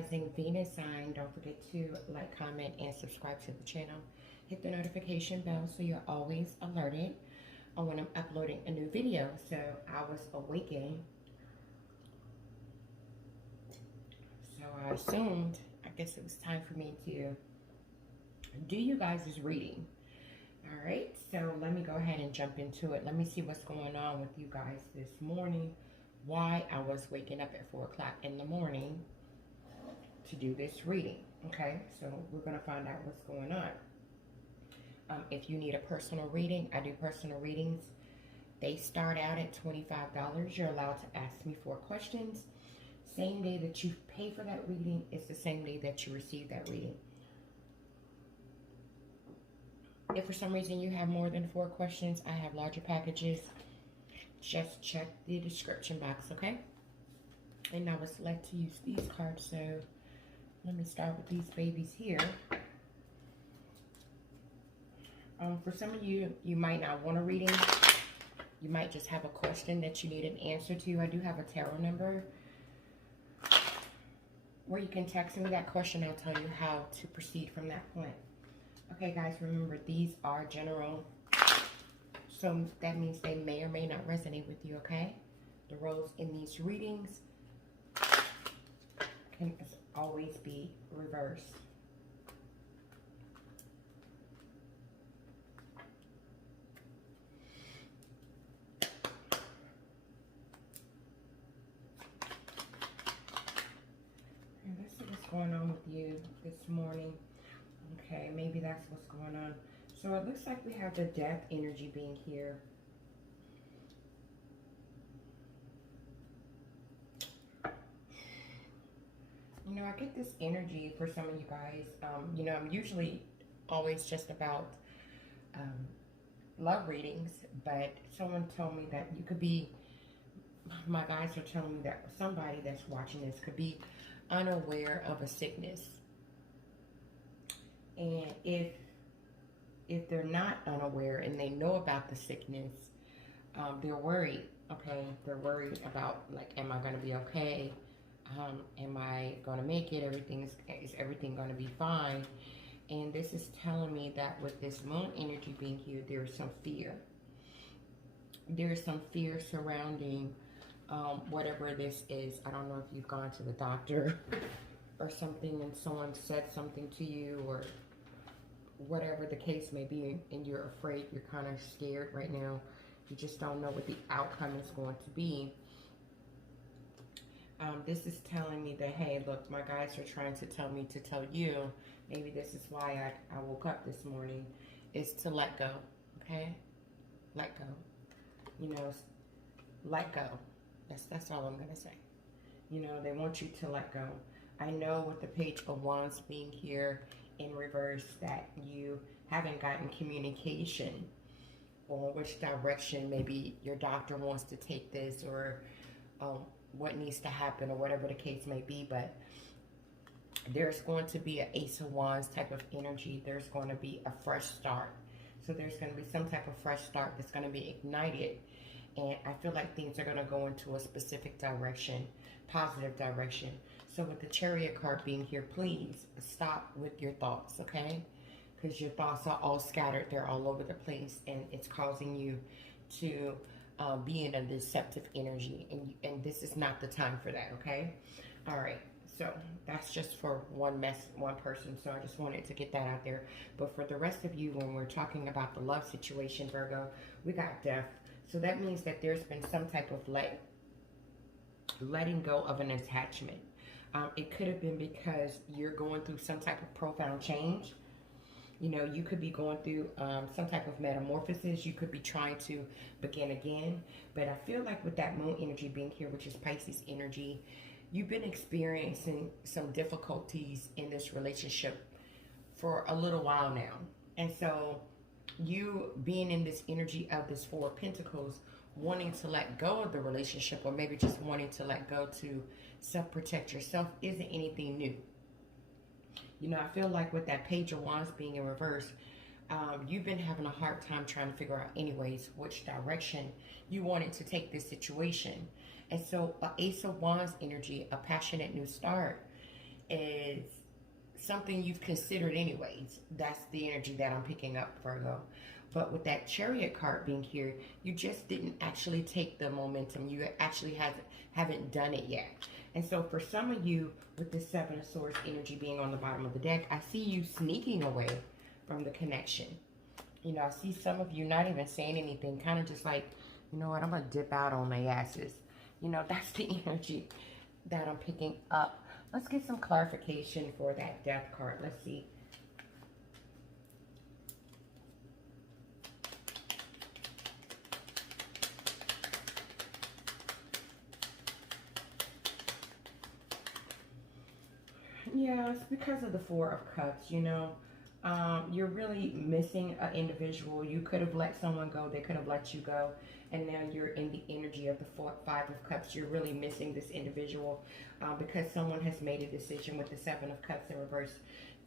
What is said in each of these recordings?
rising Venus sign, don't forget to like, comment, and subscribe to the channel. Hit the notification bell so you're always alerted on when I'm uploading a new video. So I was awakened, so I assumed, I guess it was time for me to do you guys' reading. All right, so let me go ahead and jump into it. Let me see what's going on with you guys this morning, why I was waking up at 4 o'clock in the morning to do this reading. Okay, so we're going to find out what's going on. If you need a personal reading, I do personal readings. They start out at $25. You're allowed to ask me 4 questions. Same day that you pay for that reading is the same day that you receive that reading. If for some reason you have more than 4 questions, I have larger packages. Just check the description box, okay? And I was led to use these cards, so let me start with these babies here. For some of you, you might not want a reading. You might just have a question that you need an answer to. I do have a tarot number where you can text me that question. I'll tell you how to proceed from that point. Okay, guys, remember, these are general. So that means they may or may not resonate with you, okay? The roles in these readings can always be reversed. Let's see what's going on with you this morning. Okay, maybe that's what's going on. So it looks like we have the death energy being here. You know, I get this energy for some of you guys. You know, I'm usually always just about love readings, but someone told me that you could be, my guys are telling me that somebody that's watching this could be unaware of a sickness. And if they're not unaware and they know about the sickness, they're worried, okay? They're worried about, like, am I going to be okay? Am I going to make it? Is everything going to be fine? And this is telling me that with this moon energy being here, there is some fear. There is some fear surrounding whatever this is. I don't know if you've gone to the doctor or something and someone said something to you, or whatever the case may be, and you're afraid, you're kind of scared right now. You just don't know what the outcome is going to be. This is telling me that, hey, look, my guys are trying to tell me to tell you, maybe this is why I woke up this morning, is to let go, okay? Let go. You know, let go. That's all I'm going to say. You know, they want you to let go. I know with the Page of Wands being here in reverse that you haven't gotten communication on which direction maybe your doctor wants to take this, or what needs to happen, or whatever the case may be. But there's going to be an Ace of Wands type of energy. There's going to be a fresh start. So there's going to be some type of fresh start that's going to be ignited. And I feel like things are going to go into a specific direction, positive direction. So with the Chariot card being here, please stop with your thoughts, okay? Because your thoughts are all scattered. They're all over the place, and it's causing you to be in a deceptive energy. And this is not the time for that, okay? All right. So that's just for one person. So I just wanted to get that out there. But for the rest of you, when we're talking about the love situation, Virgo, we got death. So that means that there's been some type of letting go of an attachment. It could have been because you're going through some type of profound change. You know, you could be going through some type of metamorphosis. You could be trying to begin again. But I feel like with that moon energy being here, which is Pisces energy, you've been experiencing some difficulties in this relationship for a little while now. And so you being in this energy of this Four of Pentacles, wanting to let go of the relationship, or maybe just wanting to let go to self-protect yourself, isn't anything new. You know, I feel like with that Page of Wands being in reverse, you've been having a hard time trying to figure out anyways which direction you wanted to take this situation. And so Ace of Wands energy, a passionate new start, is something you've considered anyways. That's the energy that I'm picking up, Virgo. But with that Chariot card being here, you just didn't actually take the momentum. You actually haven't done it yet. And so for some of you, with the Seven of Swords energy being on the bottom of the deck, I see you sneaking away from the connection. You know, I see some of you not even saying anything, kind of just like, you know what, I'm going to dip out on my asses. You know, that's the energy that I'm picking up. Let's get some clarification for that Death card. Let's see. Yeah, it's because of the Four of Cups, you know. You're really missing an individual. You could have let someone go. They could have let you go. And now you're in the energy of the Five of Cups. You're really missing this individual because someone has made a decision with the Seven of Cups in reverse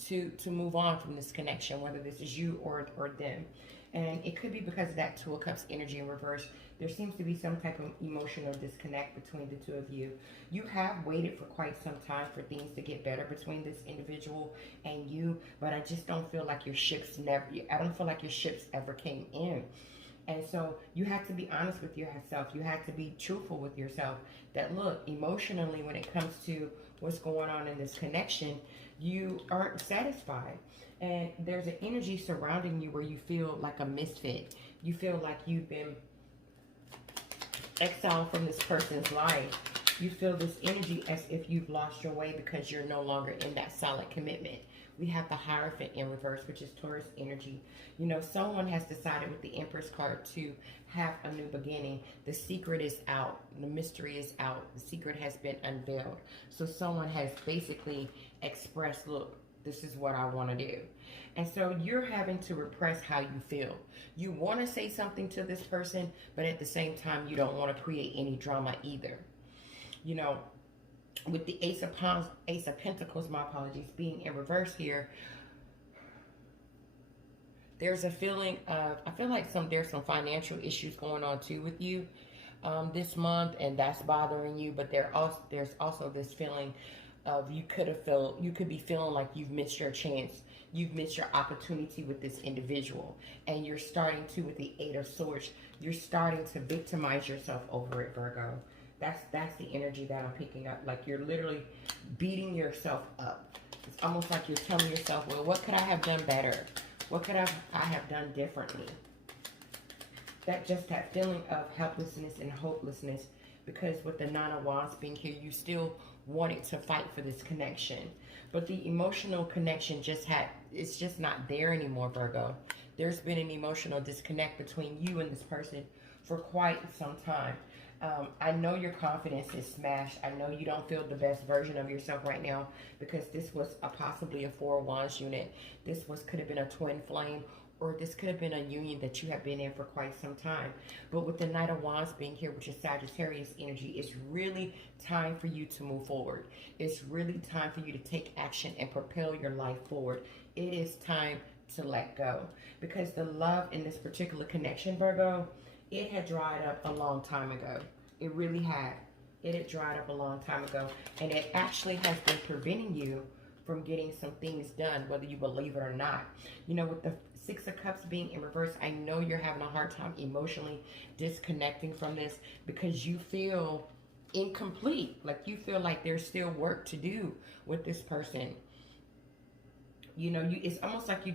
to move on from this connection, whether this is you or them. And it could be because of that Two of Cups energy in reverse. There seems to be some type of emotional disconnect between the two of you. You have waited for quite some time for things to get better between this individual and you, but I just don't feel like I don't feel like your ships ever came in. And so you have to be honest with yourself. You have to be truthful with yourself that, look, emotionally, when it comes to what's going on in this connection, you aren't satisfied. And there's an energy surrounding you where you feel like a misfit. You feel like you've been exiled from this person's life. You feel this energy as if you've lost your way because you're no longer in that solid commitment. We have the Hierophant in reverse, which is Taurus energy. You know, someone has decided with the Empress card to have a new beginning. The secret is out. The mystery is out. The secret has been unveiled. So someone has basically expressed, look, this is what I want to do. And so you're having to repress how you feel. You want to say something to this person, but at the same time, you don't want to create any drama either. You know, with the Ace of Pentacles, my apologies, being in reverse here, there's a feeling of, I feel like there's some financial issues going on too with you this month, and that's bothering you. But there's also this feeling of you could be feeling like you've missed your chance. You've missed your opportunity with this individual. And you're starting to, with the Eight of Swords, you're starting to victimize yourself over it, Virgo. That's the energy that I'm picking up. Like you're literally beating yourself up. It's almost like you're telling yourself, well, what could I have done better? What could I have done differently? That feeling of helplessness and hopelessness, because with the Nine of Wands being here, you still wanted to fight for this connection. But the emotional connection it's just not there anymore, Virgo. There's been an emotional disconnect between you and this person for quite some time. I know your confidence is smashed. I know you don't feel the best version of yourself right now because this was possibly a Four of Wands unit. This could have been a twin flame, or this could have been a union that you have been in for quite some time. But with the Knight of Wands being here, which is Sagittarius energy, it's really time for you to move forward. It's really time for you to take action and propel your life forward. It is time to let go, because the love in this particular connection, Virgo, it had dried up a long time ago. It really had. It had dried up a long time ago. And it actually has been preventing you from getting some things done, whether you believe it or not. You know, with the Six of Cups being in reverse, I know you're having a hard time emotionally disconnecting from this because you feel incomplete. Like you feel like there's still work to do with this person. You know, it's almost like you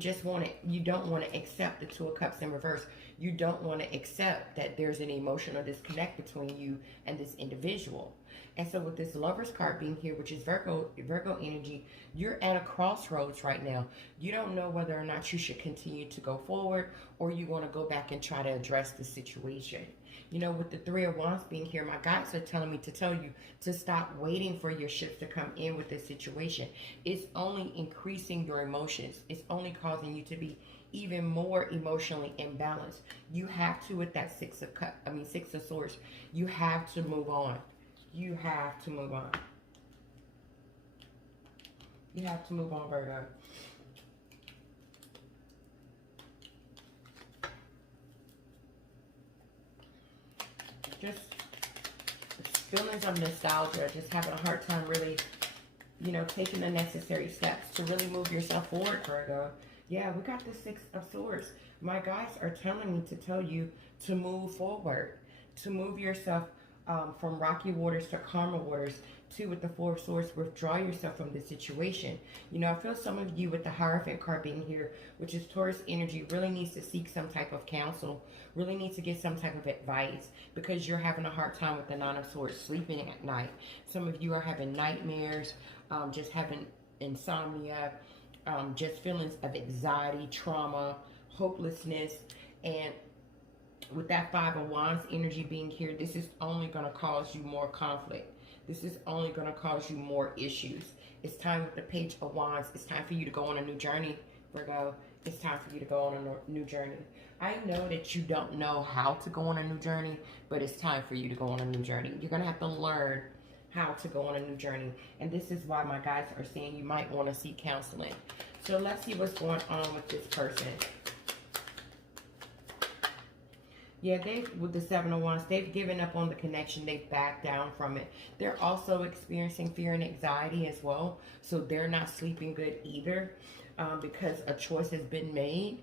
don't want to accept the Two of Cups in reverse. You don't want to accept that there's an emotional disconnect between you and this individual. And so with this Lover's card being here, which is Virgo energy, you're at a crossroads right now. You don't know whether or not you should continue to go forward, or you want to go back and try to address the situation. You know, with the Three of Wands being here, my guides are telling me to tell you to stop waiting for your ships to come in with this situation. It's only increasing your emotions. It's only causing you to be even more emotionally imbalanced. You have to, with that Six of Swords, you have to move on. You have to move on. You have to move on, Virgo. Just feelings of nostalgia, just having a hard time really you know, taking the necessary steps to really move yourself forward, Virgo. Yeah, we got the Six of Swords. My guys are telling me to tell you to move forward, to move yourself from rocky waters to calmer waters. Two, with the Four of Swords, withdraw yourself from the situation. You know, I feel some of you with the Hierophant card being here, which is Taurus energy, really needs to seek some type of counsel, really needs to get some type of advice, because you're having a hard time with the Nine of Swords, sleeping at night. Some of you are having nightmares, just having insomnia, just feelings of anxiety, trauma, hopelessness. And with that Five of Wands energy being here, this is only going to cause you more conflict. This is only going to cause you more issues. It's time with the Page of Wands. It's time for you to go on a new journey, Virgo. It's time for you to go on a new journey. I know that you don't know how to go on a new journey, but it's time for you to go on a new journey. You're going to have to learn how to go on a new journey. And this is why my guys are saying you might want to seek counseling. So let's see what's going on with this person. Yeah, with the Seven of Wands, they've given up on the connection. They've backed down from it. They're also experiencing fear and anxiety as well. So they're not sleeping good either, because a choice has been made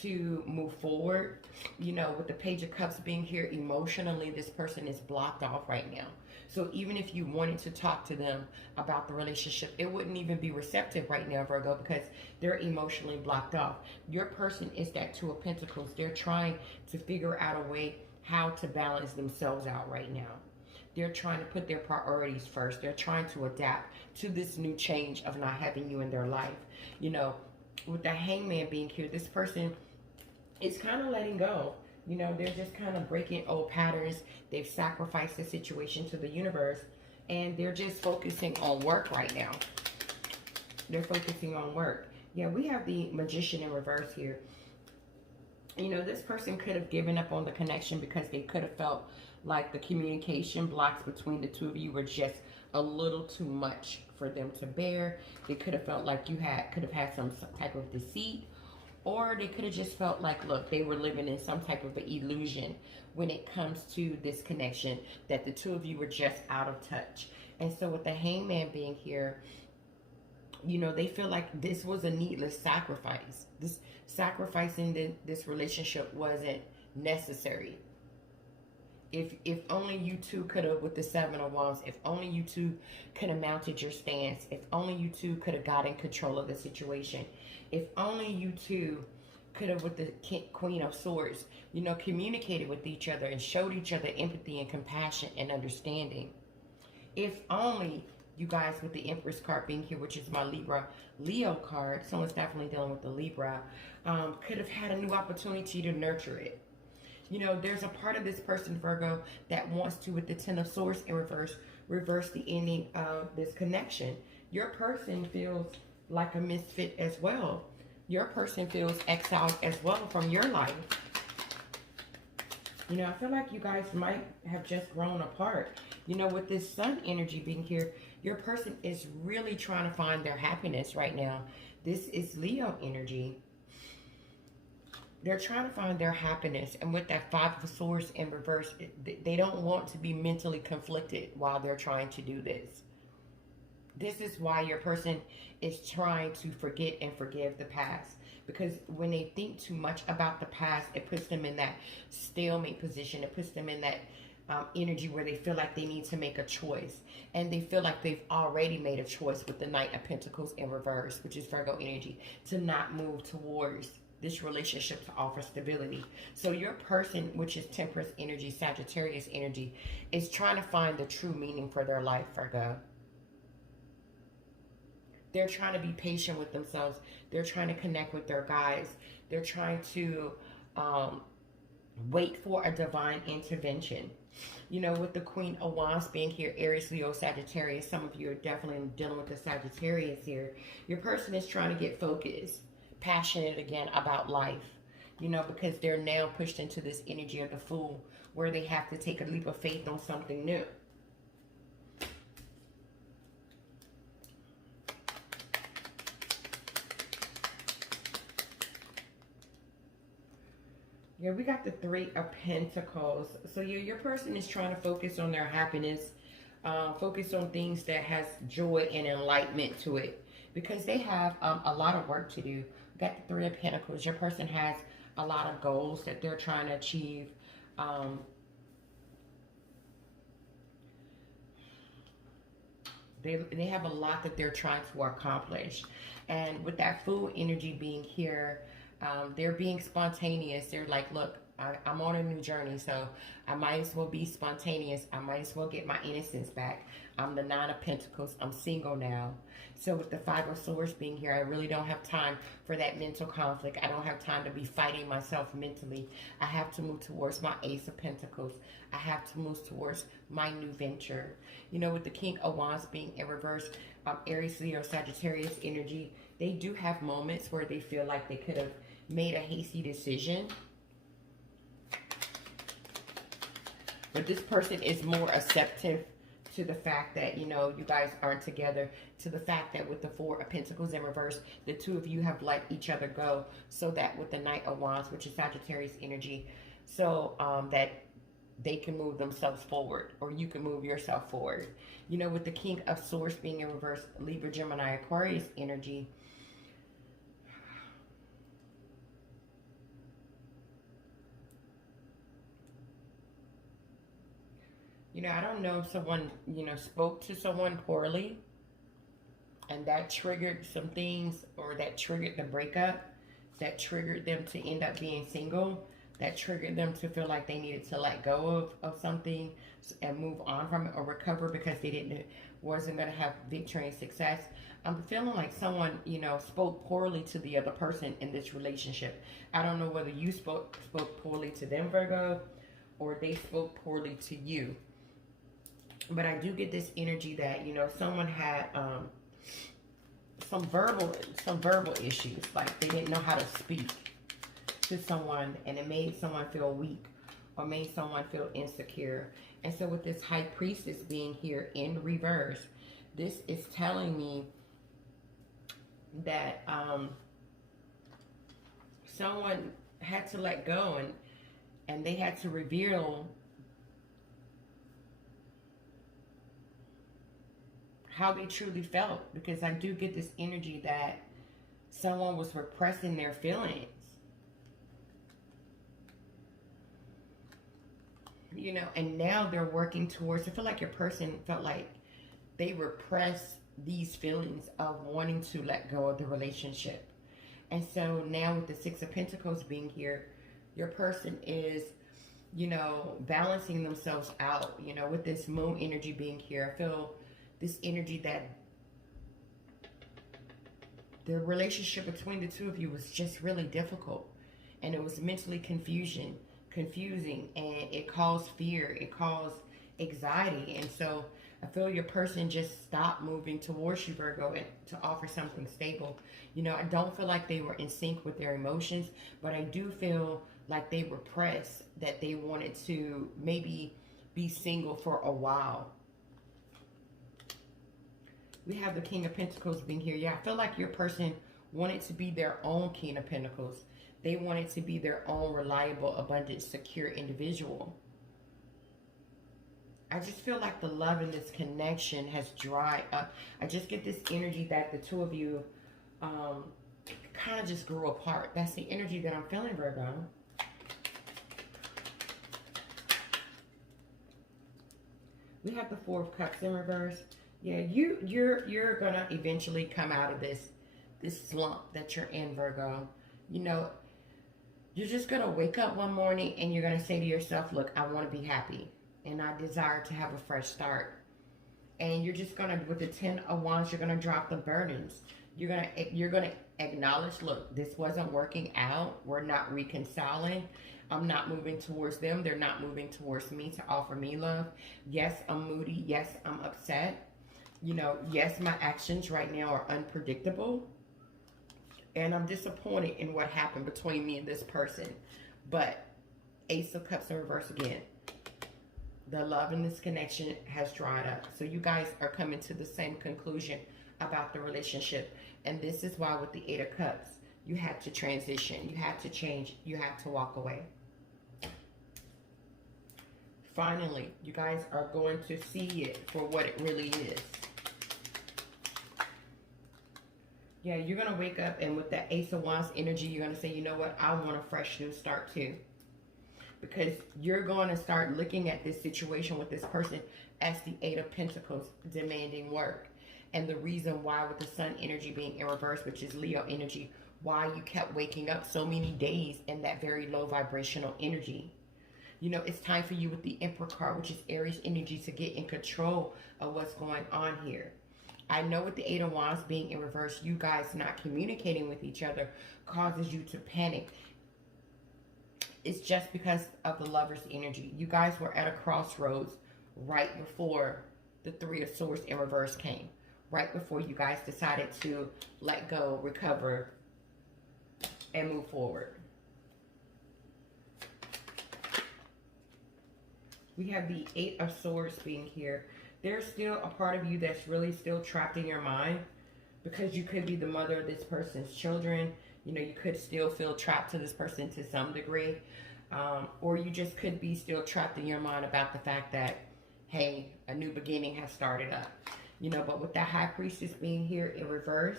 to move forward. You know, with the Page of Cups being here, emotionally, this person is blocked off right now. So even if you wanted to talk to them about the relationship, it wouldn't even be receptive right now, Virgo, because they're emotionally blocked off. Your person is that Two of Pentacles. They're trying to figure out a way how to balance themselves out right now. They're trying to put their priorities first. They're trying to adapt to this new change of not having you in their life. You know, with the Hangman being here, this person is kind of letting go. You know, they're just kind of breaking old patterns. They've sacrificed the situation to the universe, and they're just focusing on work right now. They're focusing on work. Yeah, we have the Magician in reverse here. You know, this person could have given up on the connection because they could have felt like the communication blocks between the two of you were just a little too much for them to bear. They could have felt like you could have had some type of deceit. Or they could have just felt like, look, they were living in some type of an illusion when it comes to this connection, that the two of you were just out of touch. And so with the Hangman being here, you know, they feel like this was a needless sacrifice. This sacrificing this relationship wasn't necessary. If only you two could have, with the Seven of Wands, if only you two could have mounted your stance, if only you two could have got in control of the situation, if only you two could have, with the Queen of Swords, you know, communicated with each other and showed each other empathy and compassion and understanding. If only you guys, with the Empress card being here, which is my Leo card, someone's definitely dealing with the Libra, could have had a new opportunity to nurture it. You know, there's a part of this person, Virgo, that wants to, with the Ten of Swords in reverse the ending of this connection. Your person feels like a misfit as well. Your person feels exiled as well from your life. You know, I feel like you guys might have just grown apart. You know, with this Sun energy being here, your person is really trying to find their happiness right now. This is Leo energy. They're trying to find their happiness. And with that Five of Swords in reverse, they don't want to be mentally conflicted while they're trying to do this. This is why your person is trying to forget and forgive the past. Because when they think too much about the past, it puts them in that stalemate position. It puts them in that energy where they feel like they need to make a choice. And they feel like they've already made a choice with the Knight of Pentacles in reverse, which is Virgo energy, to not move towards this relationship to offer stability. So your person, which is Temperance energy, Sagittarius energy, is trying to find the true meaning for their life, Virgo. They're trying to be patient with themselves. They're trying to connect with their guides. They're trying to wait for a divine intervention. You know, with the Queen of Wands being here, Aries, Leo, Sagittarius, some of you are definitely dealing with the Sagittarius here. Your person is trying to get focused, passionate again about life, you know, because they're now pushed into this energy of the Fool, where they have to take a leap of faith on something new. Yeah, we got the Three of Pentacles. So your person is trying to focus on their happiness. Focus on things that has joy and enlightenment to it, because they have a lot of work to do. We got the Three of Pentacles. Your person has a lot of goals that they're trying to achieve. They have a lot that they're trying to accomplish. And with that Fool energy being here, they're being spontaneous. They're like, look, I'm on a new journey, so I might as well be spontaneous. I might as well get my innocence back. I'm the Nine of Pentacles. I'm single now. So with the Five of Swords being here, I really don't have time for that mental conflict. I don't have time to be fighting myself mentally. I have to move towards my Ace of Pentacles. I have to move towards my new venture. You know, with the King of Wands being in reverse, Aries, Leo, Sagittarius energy, they do have moments where they feel like they could have made a hasty decision. But this person is more receptive to the fact that, you know, you guys aren't together, to the fact that with the Four of Pentacles in reverse, the two of you have let each other go, so that with the Knight of Wands, which is Sagittarius energy, so that they can move themselves forward, or you can move yourself forward. You know, with the King of Swords being in reverse, Libra, Gemini, Aquarius energy, you know, I don't know if someone, you know, spoke to someone poorly and that triggered some things, or that triggered the breakup, that triggered them to end up being single, that triggered them to feel like they needed to let go of something and move on from it, or recover, because they wasn't going to have victory and success. I'm feeling like someone, you know, spoke poorly to the other person in this relationship. I don't know whether you spoke poorly to them, Virgo, or they spoke poorly to you. But I do get this energy that, you know, someone had some verbal issues, like they didn't know how to speak to someone, and it made someone feel weak or made someone feel insecure. And so with this High Priestess being here in reverse, this is telling me that someone had to let go, and they had to reveal how they truly felt, because I do get this energy that someone was repressing their feelings. You know, and now they're working towards, I feel like your person felt like they repressed these feelings of wanting to let go of the relationship. And so now with the Six of Pentacles being here, your person is, you know, balancing themselves out. You know, with this Moon energy being here, I feel this energy that the relationship between the two of you was just really difficult, and it was mentally confusing, and it caused fear, it caused anxiety. And so I feel your person just stopped moving towards you, Virgo, and to offer something stable. You know, I don't feel like they were in sync with their emotions, but I do feel like they repressed that they wanted to maybe be single for a while. We have the King of Pentacles being here. Yeah, I feel like your person wanted to be their own King of Pentacles. They wanted to be their own reliable, abundant, secure individual. I just feel like the love in this connection has dried up. I just get this energy that the two of you kind of just grew apart. That's the energy that I'm feeling, Virgo. We have the Four of Cups in reverse. Yeah, you're gonna eventually come out of this slump that you're in, Virgo. You know, you're just gonna wake up one morning and you're gonna say to yourself, look, I want to be happy and I desire to have a fresh start. And you're just gonna, with the Ten of Wands, you're gonna drop the burdens. You're gonna acknowledge, look, this wasn't working out. We're not reconciling. I'm not moving towards them. They're not moving towards me to offer me love. Yes, I'm moody. Yes, I'm upset. You know, yes, my actions right now are unpredictable. And I'm disappointed in what happened between me and this person. But Ace of Cups in reverse again. The love in this connection has dried up. So you guys are coming to the same conclusion about the relationship. And this is why with the Eight of Cups, you had to transition. You had to change. You had to walk away. Finally, you guys are going to see it for what it really is. Yeah, you're going to wake up, and with that Ace of Wands energy, you're going to say, you know what, I want a fresh new start too. Because you're going to start looking at this situation with this person as the Eight of Pentacles, demanding work. And the reason why, with the Sun energy being in reverse, which is Leo energy, why you kept waking up so many days in that very low vibrational energy. You know, it's time for you with the Emperor card, which is Aries energy, to get in control of what's going on here. I know with the Eight of Wands being in reverse, you guys not communicating with each other causes you to panic. It's just because of the Lover's energy. You guys were at a crossroads right before the Three of Swords in reverse came. Right before you guys decided to let go, recover, and move forward. We have the Eight of Swords being here. There's still a part of you that's really still trapped in your mind, because you could be the mother of this person's children. You know, you could still feel trapped to this person to some degree. Or you just could be still trapped in your mind about the fact that, hey, a new beginning has started up. You know, but with that High Priestess being here in reverse,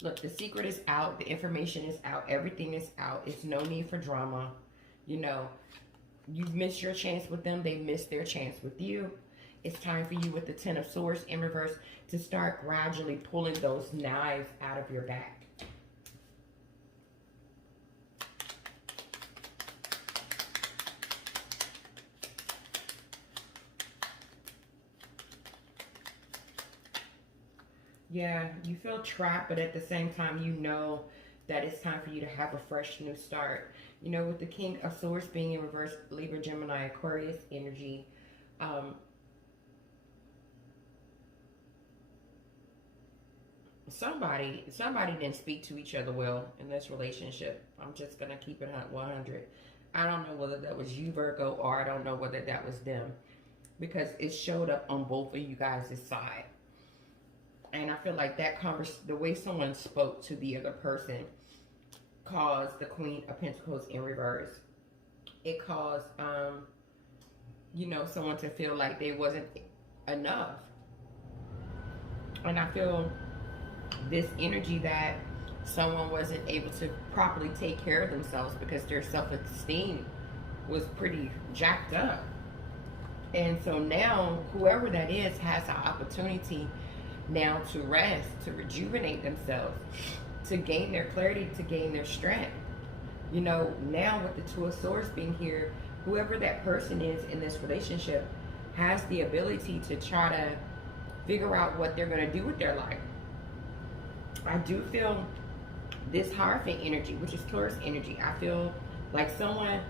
look, the secret is out. The information is out. Everything is out. It's no need for drama. You know, you've missed your chance with them. They missed their chance with you. It's time for you with the Ten of Swords in reverse to start gradually pulling those knives out of your back. Yeah, you feel trapped, but at the same time, you know that it's time for you to have a fresh new start. You know, with the King of Swords being in reverse, Libra, Gemini, Aquarius energy, somebody didn't speak to each other well in this relationship. I'm just going to keep it 100. I don't know whether that was you, Virgo, or I don't know whether that was them, because it showed up on both of you guys' side. And I feel like that the way someone spoke to the other person caused the Queen of Pentacles in reverse. It caused, you know, someone to feel like they wasn't enough. And I feel this energy that someone wasn't able to properly take care of themselves because their self-esteem was pretty jacked up. And so now, whoever that is has an opportunity now to rest, to rejuvenate themselves, to gain their clarity, to gain their strength. You know, now with the Two of Swords being here, whoever that person is in this relationship has the ability to try to figure out what they're going to do with their life. I do feel this Hierophant energy, which is Taurus energy. I feel like someone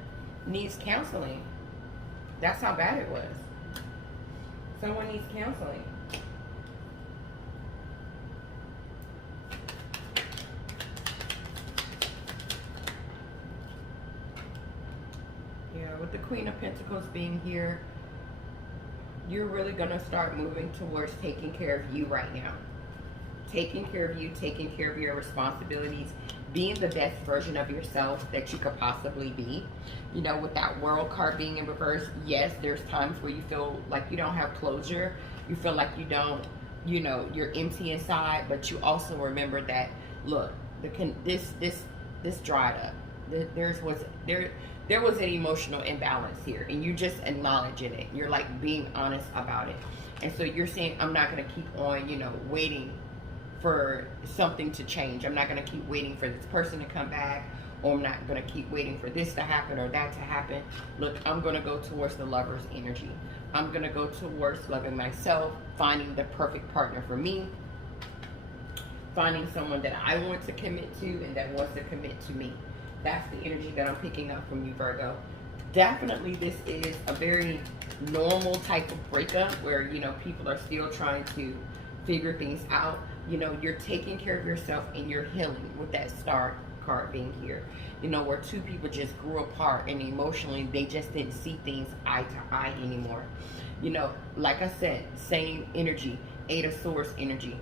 needs counseling. That's how bad it was. Someone needs counseling. Yeah, with the Queen of Pentacles being here, you're really going to start moving towards taking care of you right now. Taking care of you, taking care of your responsibilities, being the best version of yourself that you could possibly be. You know, with that World card being in reverse, yes, there's times where you feel like you don't have closure. You feel like you don't, you know, you're empty inside, but you also remember that, look, this dried up. There was an emotional imbalance here, and you just acknowledging it. You're like being honest about it. And so you're saying, I'm not going to keep on, you know, waiting for something to change. I'm not going to keep waiting for this person to come back, or I'm not going to keep waiting for this to happen or that to happen. Look, I'm going to go towards the Lover's energy. I'm going to go towards loving myself, finding the perfect partner for me, finding someone that I want to commit to and that wants to commit to me. That's the energy that I'm picking up from you, Virgo. Definitely this is a very normal type of breakup where, you know, people are still trying to figure things out. You know, you're taking care of yourself and you're healing with that Star card being here. You know, where two people just grew apart and emotionally they just didn't see things eye to eye anymore. You know, like I said, same energy, Eight of Swords energy.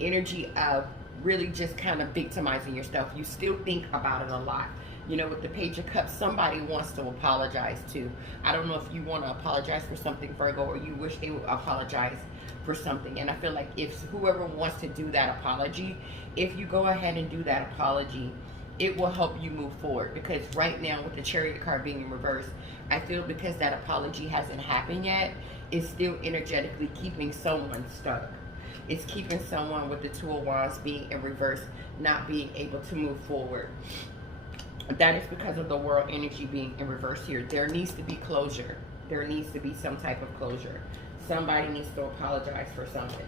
Energy of really just kind of victimizing yourself. You still think about it a lot. You know, with the Page of Cups, somebody wants to apologize too. I don't know if you want to apologize for something, Virgo, or you wish they would apologize for something. And I feel like if whoever wants to do that apology, if you go ahead and do that apology, it will help you move forward. Because right now, with the Chariot card being in reverse, I feel because that apology hasn't happened yet, it's still energetically keeping someone stuck. It's keeping someone with the Two of Wands being in reverse, not being able to move forward. That is because of the World energy being in reverse here. There needs to be closure. There needs to be some type of closure. Somebody needs to apologize for something.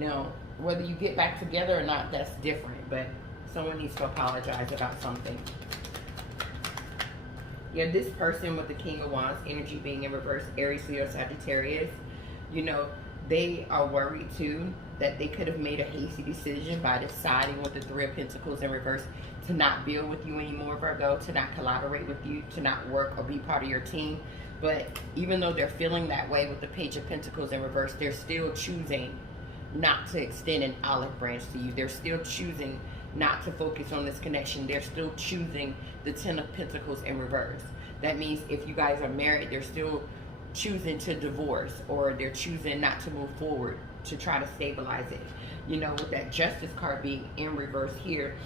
Now, whether you get back together or not, that's different. But someone needs to apologize about something. Yeah, this person with the King of Wands energy being in reverse, Aries, Leo, Sagittarius, you know, they are worried too that they could have made a hasty decision by deciding with the Three of Pentacles in reverse to not build with you anymore, Virgo, to not collaborate with you, to not work or be part of your team. But even though they're feeling that way with the Page of Pentacles in reverse, they're still choosing not to extend an olive branch to you. They're still choosing not to focus on this connection. They're still choosing the Ten of Pentacles in reverse. That means if you guys are married, they're still choosing to divorce, or they're choosing not to move forward to try to stabilize it. You know, with that Justice card being in reverse here,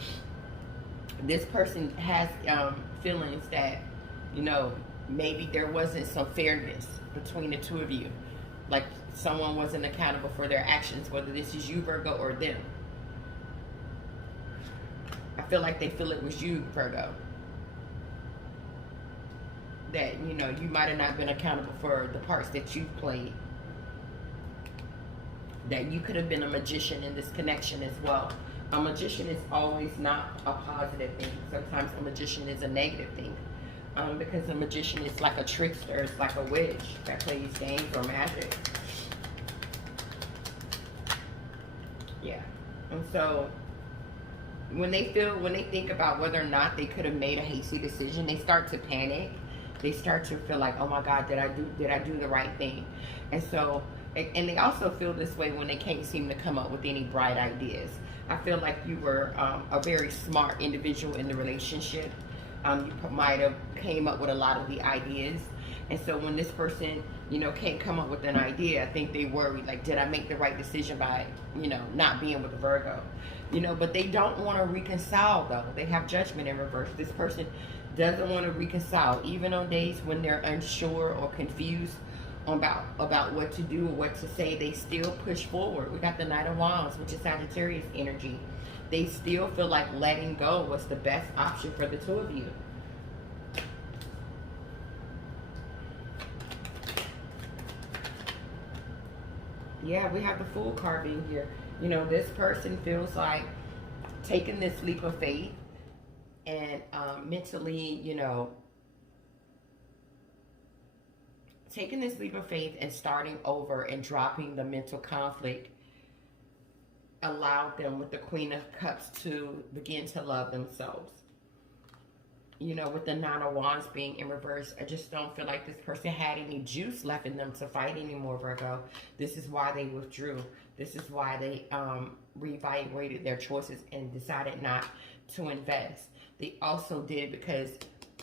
this person has feelings that, you know, maybe there wasn't some fairness between the two of you. Like someone wasn't accountable for their actions, whether this is you, Virgo, or them. I feel like they feel it was you, Virgo. That, you know, you might have not been accountable for the parts that you've played. That you could have been a magician in this connection as well. A magician is always not a positive thing. Sometimes a magician is a negative thing. Because a magician is like a trickster. It's like a witch that plays games or magic. Yeah. And so when they think about whether or not they could have made a hasty decision, they start to panic. They start to feel like, oh my God, did I do the right thing? And so, and they also feel this way when they can't seem to come up with any bright ideas. I feel like you were a very smart individual in the relationship. You might have came up with a lot of the ideas. And so when this person, you know, can't come up with an idea, I think they worry, like, did I make the right decision by, you know, not being with a Virgo? You know, but they don't want to reconcile, though. They have Judgment in reverse. This person doesn't want to reconcile, even on days when they're unsure or confused about what to do or what to say. They still push forward. We got the Knight of Wands, which is Sagittarius energy. They still feel like letting go was the best option for the two of you. Yeah, we have the Fool card being here. You know, this person feels like taking this leap of faith and mentally, you know, taking this leap of faith and starting over and dropping the mental conflict allowed them with the Queen of Cups to begin to love themselves. You know, with the Nine of Wands being in reverse, I just don't feel like this person had any juice left in them to fight anymore, Virgo. This is why they withdrew. This is why they reevaluated their choices and decided not to invest. They also did because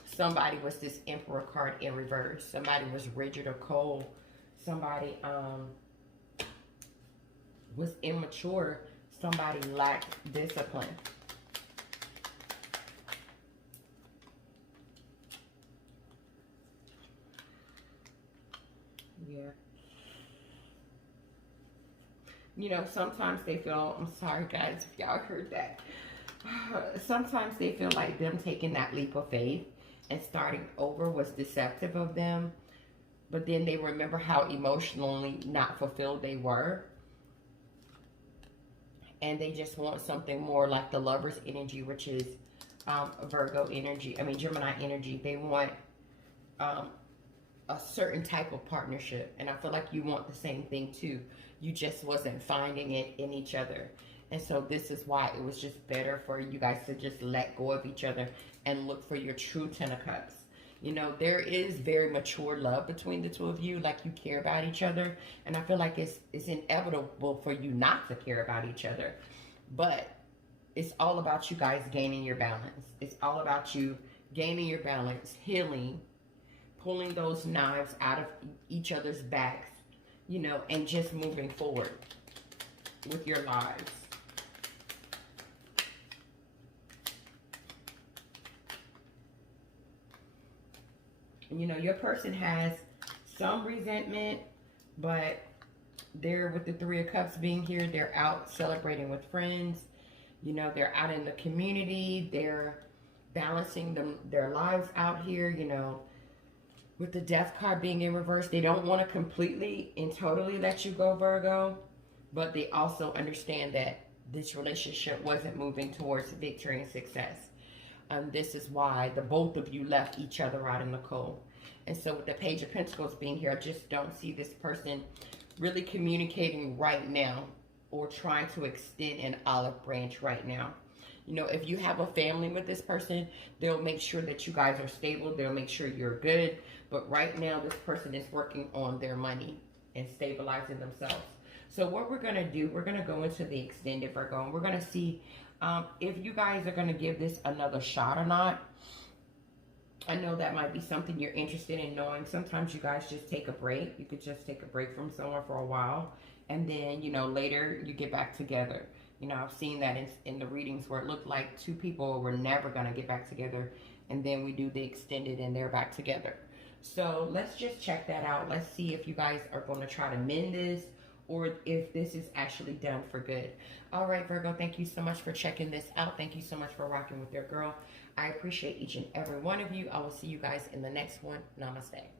somebody was this Emperor card in reverse. Somebody was rigid or cold. Somebody was immature. Somebody lacked discipline. Yeah. You know, sometimes they feel, I'm sorry guys if y'all heard that. Sometimes they feel like them taking that leap of faith and starting over was deceptive of them. But then they remember how emotionally not fulfilled they were. And they just want something more like the Lover's energy, which is Virgo energy. I mean, Gemini energy. They want a certain type of partnership. And I feel like you want the same thing too. You just wasn't finding it in each other. And so this is why it was just better for you guys to just let go of each other and look for your true Ten of Cups. You know, there is very mature love between the two of you, like you care about each other. And I feel like it's inevitable for you not to care about each other. But it's all about you guys gaining your balance. It's all about you gaining your balance, healing, pulling those knives out of each other's backs, you know, and just moving forward with your lives. You know, your person has some resentment, but they're, with the Three of Cups being here, they're out celebrating with friends. You know, they're out in the community. They're balancing their lives out here, you know. With the Death card being in reverse, they don't want to completely and totally let you go, Virgo. But they also understand that this relationship wasn't moving towards victory and success. This is why the both of you left each other out in the cold. And so with the Page of Pentacles being here, I just don't see this person really communicating right now or trying to extend an olive branch right now. You know, if you have a family with this person, they'll make sure that you guys are stable. They'll make sure you're good. But right now, this person is working on their money and stabilizing themselves. So what we're going to do, we're going to go into the extended, Virgo, and we're going to see if you guys are going to give this another shot or not. I know that might be something you're interested in knowing. Sometimes you guys just take a break. You could just take a break from someone for a while. And then, you know, later you get back together. You know, I've seen that in the readings where it looked like two people were never going to get back together. And then we do the extended and they're back together. So let's just check that out. Let's see if you guys are going to try to mend this or if this is actually done for good. All right, Virgo, thank you so much for checking this out. Thank you so much for rocking with your girl. I appreciate each and every one of you. I will see you guys in the next one. Namaste.